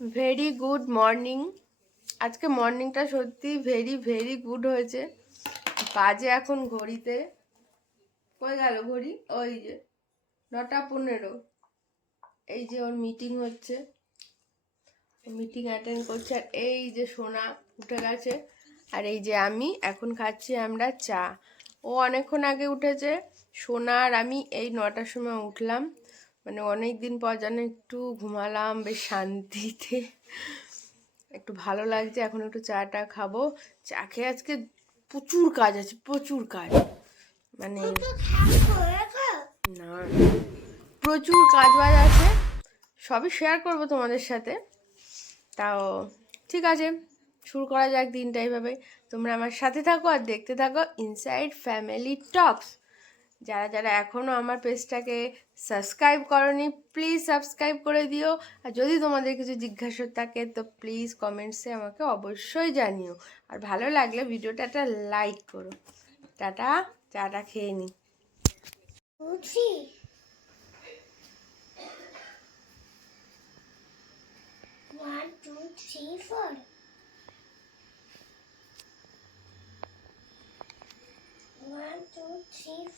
Very good morning আজকে মর্নিংটা সত্যি very very good হয়েছে। বাজে এখন ঘড়িতে। কই গেল ঘড়ি? ওই যে, নটা পনেরো। এই যে ওর মিটিং হচ্ছে। মিটিং অ্যাটেন্ড করছে আর এই যে সোনা উঠে গেছে। আর এই যে আমি, এখন খাচ্ছি আমরা চা। ও অনেকক্ষণ আগে উঠেছে। সোনা আর আমি এই নটার সময় উঠলাম। মানে অনেক দিন পর যেন একটু ঘুমালাম, বেশ শান্তিতে। একটু ভালো লাগছে, এখন একটু চাটা খাব। চা খেয়ে আজকে প্রচুর কাজ আছে, প্রচুর কাজ। মানে না, প্রচুর কাজ বাজ আছে। সবই শেয়ার করব তোমাদের সাথে। তাও ঠিক আছে, শুরু করা যাক দিনটা এইভাবে। তোমরা আমার সাথে থাকো আর দেখতে থাকো ইনসাইড ফ্যামিলি টক্স যারা যারা এখনও আমার পেজটাকে সাবস্ক্রাইব করনি প্লিজ সাবস্ক্রাইব করে দিও। আর যদি তোমাদের কিছু জিজ্ঞাসা থাকে, তো প্লিজ কমেন্টসে আমাকে অবশ্যই জানিও। আর ভালো লাগলে ভিডিওটা একটা লাইক করো। টাটা, চাটা খেয়ে নিই উঠি one two three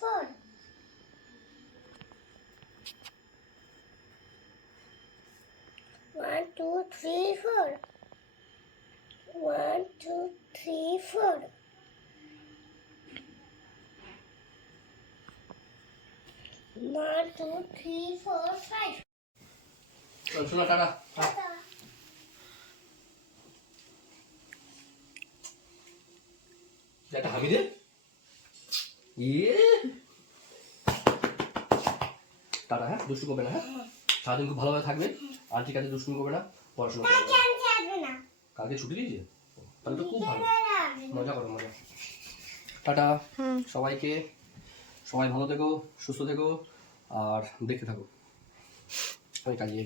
four one two three four one two three four one two three four five চল শোনো টাটা। একটা হামি দে টাটা হ্যাঁ? দুষ্টু করবে না হ্যাঁ? সারাদিন খুব ভালোভাবে থাকবে। আর ঠিক আছে দুষ্টু করবে না পড়াশোনা করবে কালকে ছুটি দিয়েছে? তাহলে তো খুব ভালো। মজা করো মজা। টাটা। সবাইকে সবাই ভালো থেকো সুস্থ থেকো আর দেখতে থাকো। আমি কাজে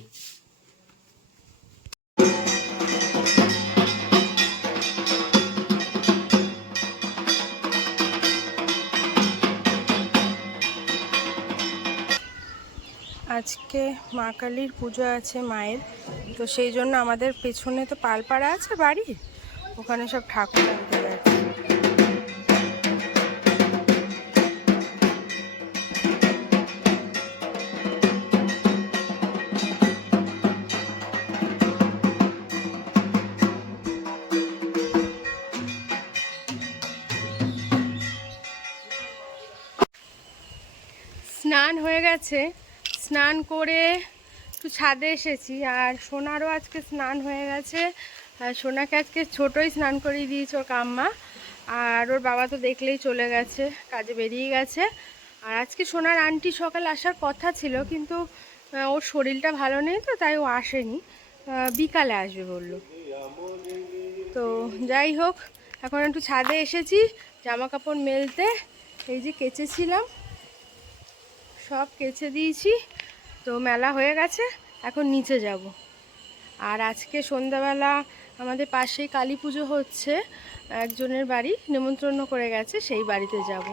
আজকে মা কালীর পুজো আছে মায়ের, তো সেই জন্য আমাদের পেছনে তো পালপাড়া আছে বাড়ি, ওখানে সব ঠাকুর আনতে যাচ্ছে স্নান হয়ে গেছে। স্নান করে একটু ছাদে এসেছি আর সোনারও আজকে স্নান হয়ে গেছে। সোনাকে আজকে ছোটোই স্নান করিয়ে দিয়েছে ওর কাম্মা। আর ওর বাবা তো দেখলেই চলে গেছে, কাজে বেরিয়ে গেছে। আর আজকে সোনার আন্টি সকাল আসার কথা ছিল, কিন্তু ওর শরীরটা ভালো নেই তো, তাই ও আসেনি। বিকালে আসবে বলল। তো যাই হোক, এখন একটু ছাদে এসেছি জামা কাপড় মেলতে, এই যে কেচেছিলাম। সব কেচে দিয়েছি। তো মেলা হয়ে গেছে, এখন নিচে যাব। আর আজকে সন্ধ্যাবেলা আমাদের পাশেই কালী পুজো হচ্ছে, একজনের বাড়ি নিমন্ত্রণ করে গেছে, সেই বাড়িতে যাব।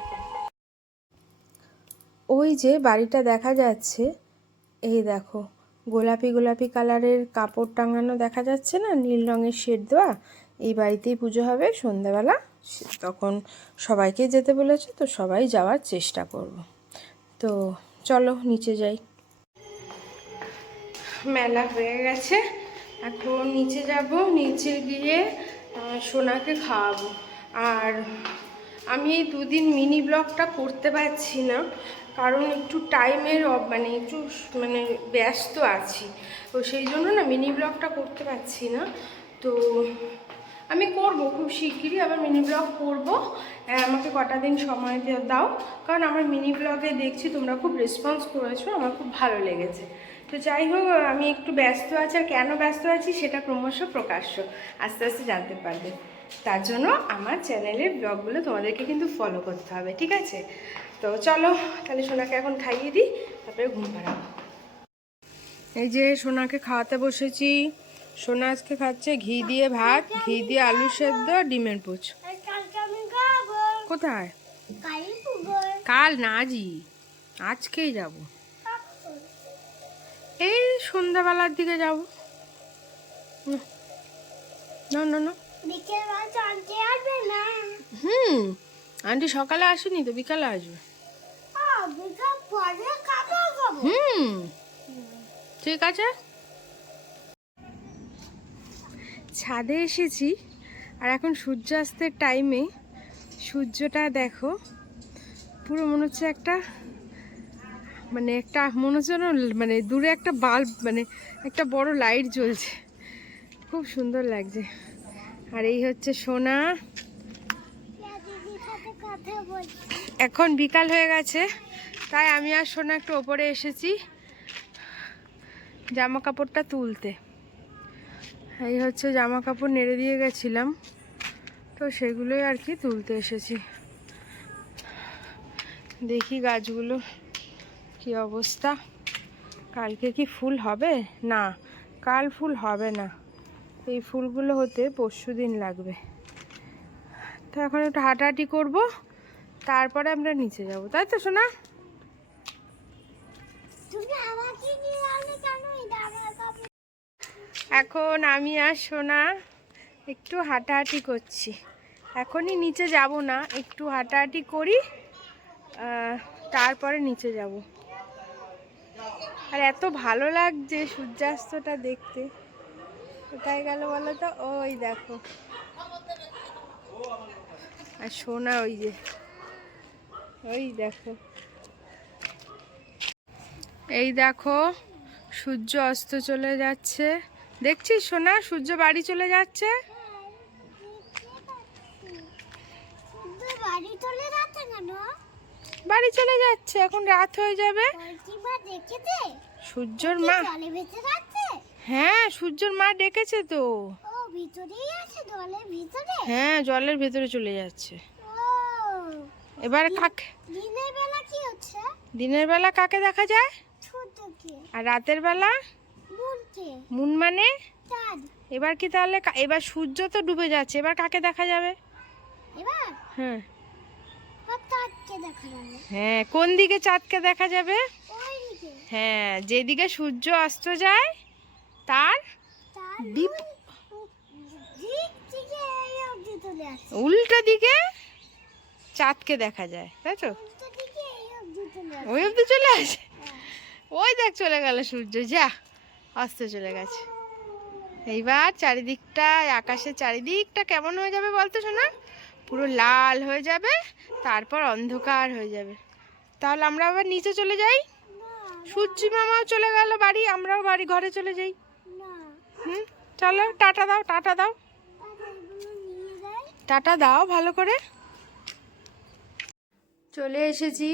ওই যে বাড়িটা দেখা যাচ্ছে, এই দেখো, গোলাপি গোলাপি কালারের কাপড় টাঙানো দেখা যাচ্ছে না, নীল রঙের শেড দেওয়া? এই বাড়িতেই পুজো হবে, সন্ধ্যাবেলা তখন সবাইকে যেতে বলেছে, তো সবাই যাওয়ার চেষ্টা করব। তো চলো নিচে যাই। মেলা হয়ে গেছে। এখন নিচে যাব, নিচে গিয়ে সোনাকে খাওয়াবো। আর আমি এই দুদিন মিনি ব্লগটা করতে পারছি না, কারণ একটু টাইমের মানে একটু মানে ব্যস্ত আছি। তো সেই জন্য না মিনি ব্লগটা করতে পারছি না। তো আমি করব, খুব শিগগিরই আবার মিনি ব্লগ করব। আমাকে কটা দিন সময় দাও। কারণ আমার মিনি ব্লগে দেখছি তোমরা খুব রেসপন্স করেছ, আমার খুব ভালো লেগেছে। তো যাই হোক, আমি একটু ব্যস্ত আছি, আর কেন ব্যস্ত আছি সেটা ক্রমশ প্রকাশ্য, আস্তে আস্তে জানতে পারবে। তার জন্য আমার চ্যানেলের ব্লগগুলো তোমাদেরকে কিন্তু ফলো করতে হবে, ঠিক আছে? তো চলো, তাহলে সোনাকে এখন খাইয়ে দিই, তারপরে ঘুম পাড়াবো। এই যে সোনাকে খাওয়াতে বসেছি। সোনা আজকে খাচ্ছে ঘি দিয়ে ভাত ঘি দিয়ে আলু সেদ্ধ ডিমের পুচ। কোথায়? কাল না আজই আজকেই যাব। এই সন্ধ্যাবেলার দিকে যাব। না না না। হুম আন্টি সকালে আসেনি তো বিকালে আসবে। হুম ঠিক আছে? ছাদে এসেছি আর এখন সূর্যাস্তের টাইমে সূর্যটা দেখো, পুরো মনে হচ্ছে একটা মানে একটা মনে হচ্ছে মানে দূরে একটা বাল্ব মানে একটা বড় লাইট জ্বলছে। খুব সুন্দর লাগছে। আর এই হচ্ছে সোনা। এখন বিকাল হয়ে গেছে, তাই আমি আর সোনা একটু ওপরে এসেছি জামা কাপড়টা তুলতে। এই হচ্ছে জামা কাপড় নেড়ে দিয়ে গেছিলাম। তো সেগুলোই আর কি তুলতে এসেছি। দেখি গাছগুলো কি অবস্থা। কালকে কি ফুল হবে? না, কাল ফুল হবে না। এই ফুলগুলো হতে পরশু দিন লাগবে। তো এখন একটু হাঁটাহাঁটি করব, তারপরে আমরা নিচে যাব। তাই তো শোনা এখন আমি আর সোনা একটু হাঁটাহাঁটি করছি। এখনই নিচে যাব না, একটু হাঁটাহাঁটি করি তারপরে নিচে যাব। আর এত ভালো লাগছে সূর্যাস্তটা দেখতে। কোথায় গেল বলো তো? ওই দেখো। আর সোনা ওই যে, ওই দেখো। এই দেখো, সূর্য অস্ত চলে যাচ্ছে। দেখছিস সোনা সূর্য বাড়ি চলে যাচ্ছে। বাড়ি চলে যাচ্ছে এখন রাত হয়ে যাবে। সূর্যর মা। হ্যাঁ সূর্যর মা ডেকেছে তো। হ্যাঁ জলের ভেতরে চলে যাচ্ছে। এবার কাক দিনের বেলা কি হচ্ছে? দিনের বেলা কাকে দেখা যায়? আর রাতের বেলা? মুন মানে? এবার কি তাহলে এবার সূর্য তো ডুবে যাচ্ছে এবার কাকে দেখা যাবে? হ্যাঁ। হ্যাঁ কোন দিকে চাঁদকে দেখা যাবে? হ্যাঁ যেদিকে সূর্য অস্ত যায় তার উল্টো দিকে চাঁদকে দেখা যায় তাই তো? ওই অব্দি চলে আসে? ওই দেখ চলে গেল সূর্য যা। অস্ত চলে গেছে। এইবার চারিদিকটা, আকাশের চারিদিকটা কেমন হয়ে যাবে বলতো শোনা পুরো লাল হয়ে যাবে, তারপর অন্ধকার হয়ে যাবে। তাহলে আমরা আবার নিচে চলে যাই? সূর্যি মামাও চলে গেল বাড়ি, আমরাও বাড়ি ঘরে চলে যাই। হুম? চলো, টাটা দাও টাটা দাও। টাটা দাও ভালো করে। চলে এসেছি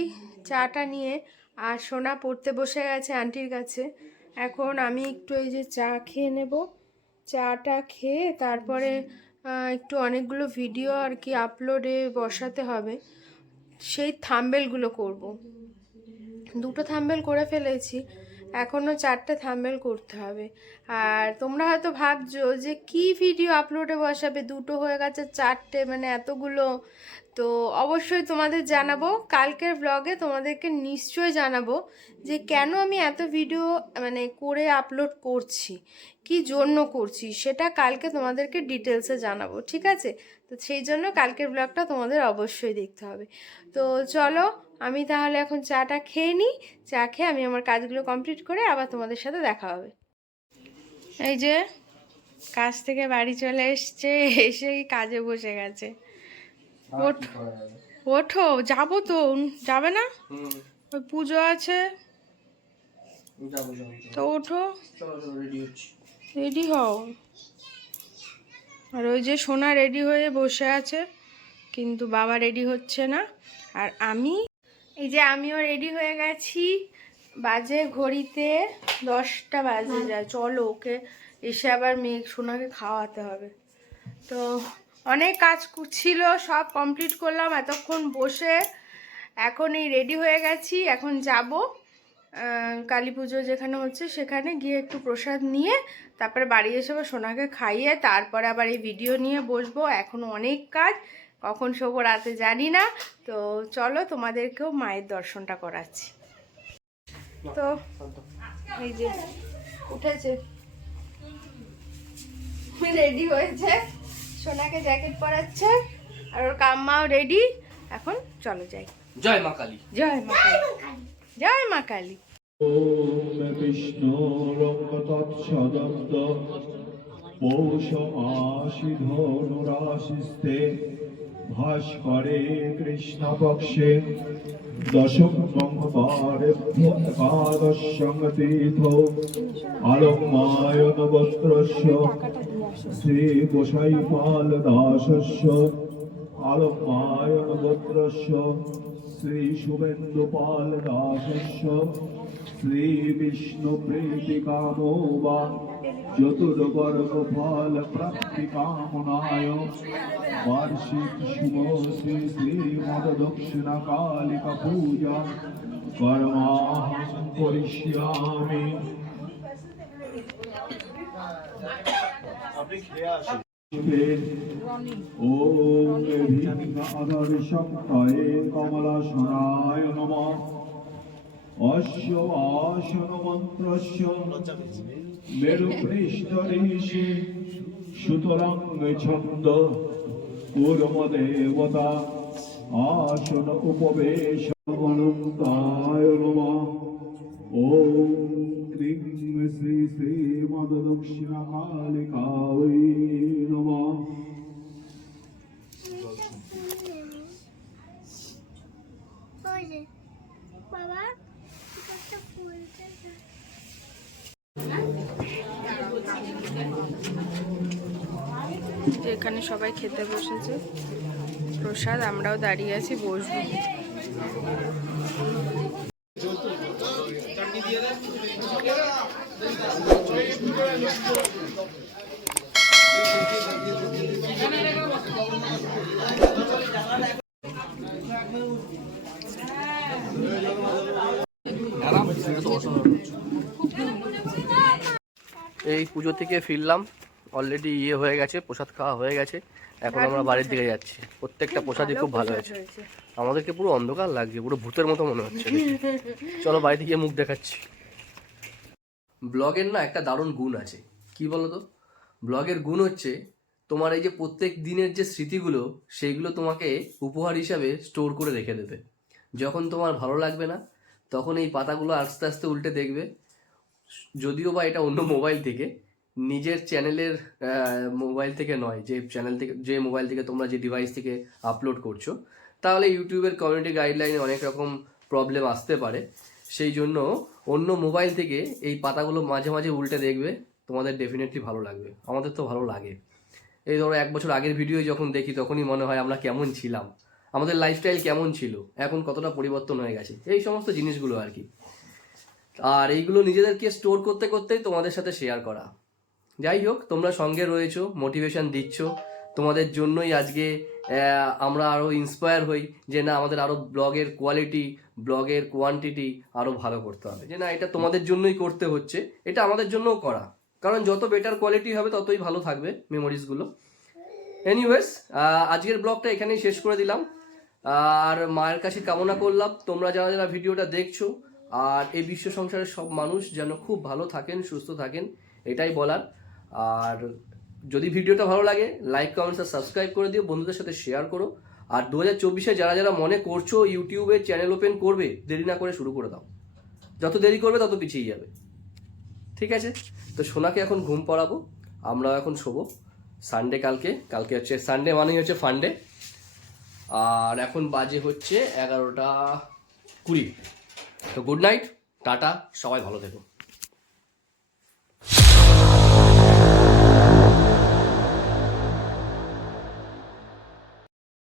চাটা নিয়ে, আর সোনা পড়তে বসে গেছে আন্টির কাছে। এখন আমি একটু এই যে চা খেয়ে নেব। চাটা খেয়ে তারপরে একটু অনেকগুলো ভিডিও আর কি আপলোডে বসাতে হবে। সেই থাম্বেলগুলো করব। দুটো থাম্বেল করে ফেলেছি। এখনও চারটে থাম্বেল করতে হবে। আর তোমরা হয়তো ভাবছ যে কি ভিডিও আপলোডে বসাবে? দুটো হয়ে গেছে, চারটে মানে এতগুলো। তো অবশ্যই তোমাদের জানাব। কালকের ব্লগে তোমাদেরকে নিশ্চয়ই জানাব যে কেন আমি এত ভিডিও মানে করে আপলোড করছি, কি জন্য করছি, সেটা কালকে তোমাদেরকে ডিটেলসে জানাব, ঠিক আছে? তো সেই জন্য কালকের ব্লগটা তোমাদের অবশ্যই দেখতে হবে। তো চলো আমি তাহলে এখন চাটা খেয়ে নিই চা খেয়ে আমি আমার কাজগুলো কমপ্লিট করে আবার তোমাদের সাথে দেখা হবে। এই যে কাজ থেকে বাড়ি চলে এসছে এসেই কাজে বসে গেছে। ওঠ ওঠো যাব তো যাবে না? ওই পুজো আছে। তো ওঠো। রেডি হও। আর ওই যে সোনা রেডি হয়ে বসে আছে কিন্তু বাবা রেডি হচ্ছে না। আর আমি এই যে আমিও রেডি হয়ে গেছি। বাজে ঘড়িতে দশটা বাজে যায়। চলো ওকে এসে আবার মেয়ে সোনাকে খাওয়াতে হবে। তো অনেক কাজ ছিল সব কমপ্লিট করলাম এতক্ষণ বসে। এখন এই রেডি হয়ে গেছি। এখন যাব। কালী পুজো যেখানে হচ্ছে সেখানে গিয়ে একটু প্রসাদ নিয়ে তারপরে বাড়ি এসে আবার সোনাকে খাইয়ে তারপরে আবার এই ভিডিও নিয়ে বসবো। এখনও অনেক কাজ। কখন শোবো রাতে জানি না। তো চলো তোমাদেরকেও মায়ের দর্শনটা করাচ্ছি। তো এই যে উঠেছে। রেডি হয়েছে। সোনাকে জ্যাকেট পরাচ্ছে। আর ওর কাম্মাও রেডি এখন চলো যাই। জয় মা কালী। জয় মা কালী। জয় মা কালী। ভাস্করে কৃষ্ণপক্ষে দশম মঙ্গলেভ্য একাদশ সংগতীর্থ আলম্বায়ন বস্ত্রস্য শ্রী গোসাইপাল দাসস্য আলম্বায়ন বস্ত্রস্য শ্রী শুভেন্দুপাল দাসস্য শ্রী বিষ্ণু প্রীতিকামো বা पौषमाशिधनुराशिस्ते भास्करे कृष्णपक्षे दशमङ्गवारेभ्यकादशङ्गतीर्थौ अलम्मायनवस्त्रस्य श्रीगोसाईपालदासस्य अलम्मायनवस्त्रस्य श्रीशुभेन्दुपालदासस्य श्रीविष्णुप्रीतिकामो वा चतुर्वर्गफलप्राप्तिकामनाय वार्षिक शुभ श्री श्रीमददक्षिणकालिकपूजा कर्माहं करिष्यामि ॐ भीमादर्शक्तये कमलासनाय नमः অশ্ব আসন মন্ত্রস্য। মেরুপৃষ্ঠরেশে সুতরাং ছন্দ পূর্মদেবতা আসন উপবেশ অনন্তায় নমা। ওম ক্রিং শ্রী শ্রীমদদক্ষিণকালিকায় নমা। বাবা এখানে সবাই খেতে বসেছে। প্রসাদ আমরাও দাঁড়িয়ে আছি বসবো। এই পুজো থেকে ফিরলাম। অলরেডি ইয়ে হয়ে গেছে প্রসাদ খাওয়া হয়ে গেছে। এখন আমরা বাড়ির দিকে যাচ্ছি। প্রত্যেকটা প্রসাদই খুব ভালো হয়েছে। আমাদেরকে পুরো অন্ধকার লাগছে পুরো ভূতের মতো মনে হচ্ছে চলো বাড়িতে গিয়ে মুখ দেখাচ্ছি। ব্লগের না একটা দারুণ গুণ আছে। কি বলো তো ব্লগের গুণ হচ্ছে তোমার এই যে প্রত্যেক দিনের যে স্মৃতিগুলো সেইগুলো তোমাকে উপহার হিসাবে স্টোর করে রেখে দেবে। যখন তোমার ভালো লাগবে না তখন এই পাতাগুলো আস্তে আস্তে উল্টে দেখবে। যদিও বা এটা অন্য মোবাইল থেকে, নিজের চ্যানেলের মোবাইল থেকে নয়, যে চ্যানেল থেকে, যে মোবাইল থেকে তোমরা যে ডিভাইস থেকে আপলোড করছ, তাহলে ইউটিউবের কমিউনিটি গাইডলাইনে অনেক রকম প্রবলেম আসতে পারে। সেই জন্য অন্য মোবাইল থেকে এই পাতাগুলো মাঝে মাঝে উল্টে দেখবে, তোমাদের ডেফিনেটলি ভালো লাগবে। আমাদের তো ভালো লাগে। এই ধরো এক বছর আগের ভিডিও যখন দেখি, তখনই মনে হয় আমরা কেমন ছিলাম। আমাদের লাইফস্টাইল কেমন ছিল? এখন কতটা পরিবর্তন হয়ে গেছে? এই সমস্ত জিনিসগুলো আর কি। আর এইগুলো নিজেদেরকে স্টোর করতে করতেই তোমাদের সাথে শেয়ার করা। যাই হোক, তোমরা সঙ্গে রয়েছো মোটিভেশন দিচ্ছ। তোমাদের জন্যই আজকে আমরা আরও ইন্সপায়ার হই যে না, আমাদের আরও ব্লগের কোয়ালিটি ব্লগের কোয়ান্টিটি আরও ভালো করতে হবে। যে না, এটা তোমাদের জন্যই করতে হচ্ছে, এটা আমাদের জন্যও করা। কারণ যত বেটার কোয়ালিটি হবে, ততই ভালো থাকবে মেমোরিজগুলো এনিওয়েজ আজকের ব্লগটা এখানেই শেষ করে দিলাম। আর মায়ের কাছে কামনা করলাম। তোমরা যারা যারা ভিডিওটা দেখছ আর এই বিশ্ব সংসারের সব মানুষ যেন খুব ভালো থাকেন, সুস্থ থাকেন, এটাই বলার। আর যদি ভিডিওটা ভালো লাগে লাইক কমেন্টস আর সাবস্ক্রাইব করে দিও, বন্ধুদের সাথে শেয়ার করো। আর দু হাজার চব্বিশে যারা যারা মনে করছ ইউটিউবে চ্যানেল ওপেন করবে, দেরি না করে শুরু করে দাও। যত দেরি করবে, তত পিছিয়ে যাবে। ঠিক আছে? তো সোনাকে এখন ঘুম পড়াবো, আমরাও এখন শোবো। সানডে কালকে কালকে হচ্ছে সানডে মানেই হচ্ছে ফান্ডে আর এখন বাজে হচ্ছে এগারোটা কুড়ি। তো গুড নাইট টাটা সবাই ভালো থেকো।